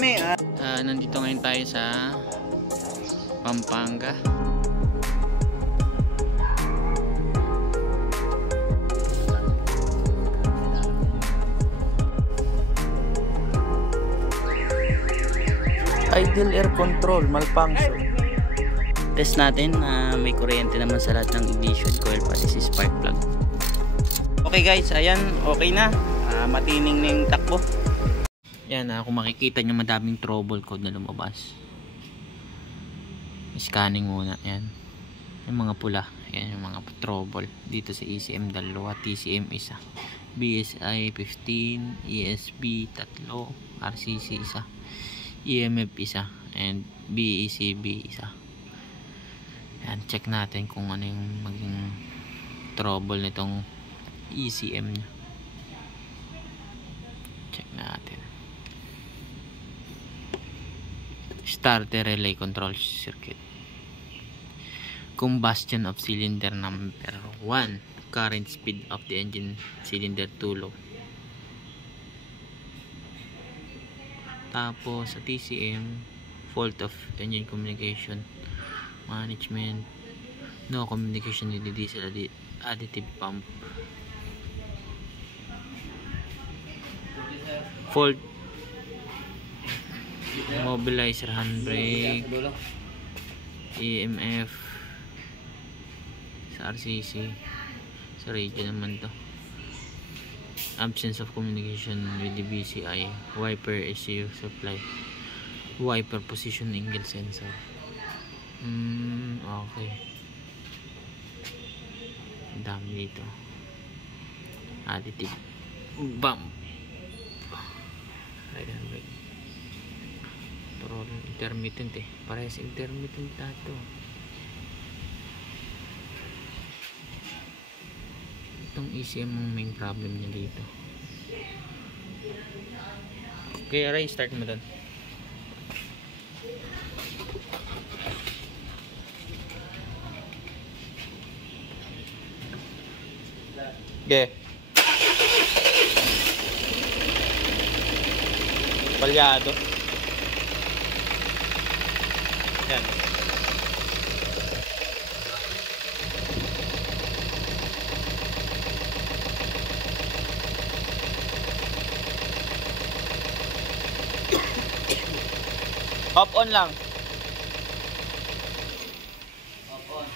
kami. Nandito ngayon tayo sa Pampanga. Idle air control malfunction. Test natin na may kuryente naman sa lahat ng ignition coil pati si spark plug. Okay guys, ayan, okay na. Matining na yung takbo. Yan, kung makikita nyo madaming trouble code na lumabas. Scanning muna, yan. Yung mga pula, yan yung mga trouble. Dito sa ECM 2, TCM 1, BSI 15, ESB 3, RCC 1, EMF 1, and BECB 1. Yan, check natin kung ano yung maging trouble nitong ECM nya. Check natin. Starter relay control circuit. Combustion of cylinder number 1. Current speed of the engine cylinder too low. Tapos sa TCM, fault of engine communication management, no communication with the diesel additive pump, fault mobilizer handbrake, EMF sa RCC, sa radio naman to, absence of communication with the BCI, wiper ECU supply, wiper position angle sensor. Okay, ang dami dito. Additive bump, throttle intermittent, parehas intermittent tato. Itong ECM ang main problem niya dito. Okay, aray, start mo doon. Okay. Palyado. Yan. Off on lang. Off on.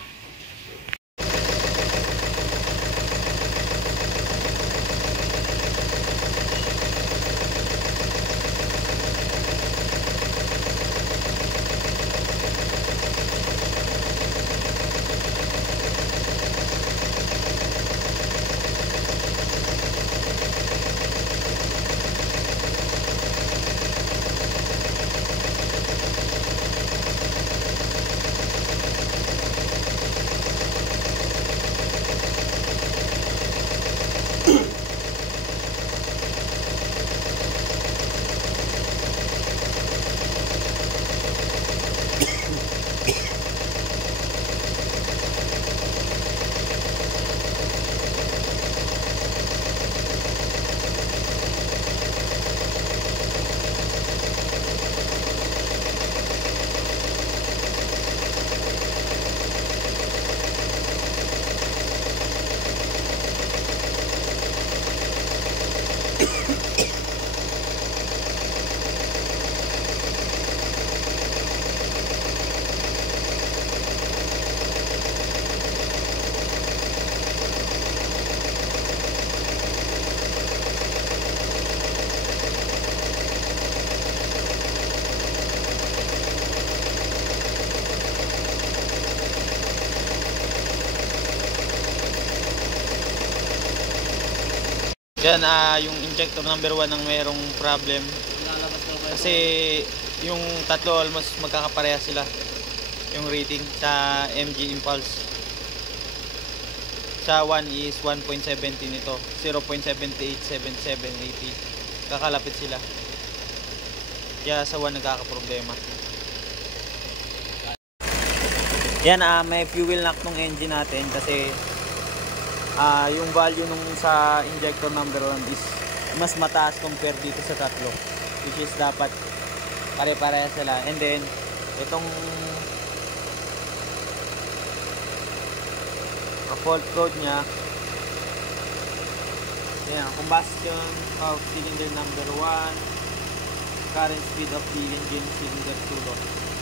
Yan, yung injector number 1 ang merong problem. Kasi yung tatlo almost magkakapareha sila yung rating sa MG Impulse. Sa 1 is 1.17 ito, 0.787780. Kakalapit sila. Kaya sa 1 nagkakaproblema. Yan, may fuel knock ng engine natin kasi yung value nung sa injector number 1 is mas mataas compare dito sa tatlo, which is dapat Pare-pareha sila. And then, itong fault code niya, ayan, combustion of cylinder number 1, current speed of the engine cylinder 2 loss.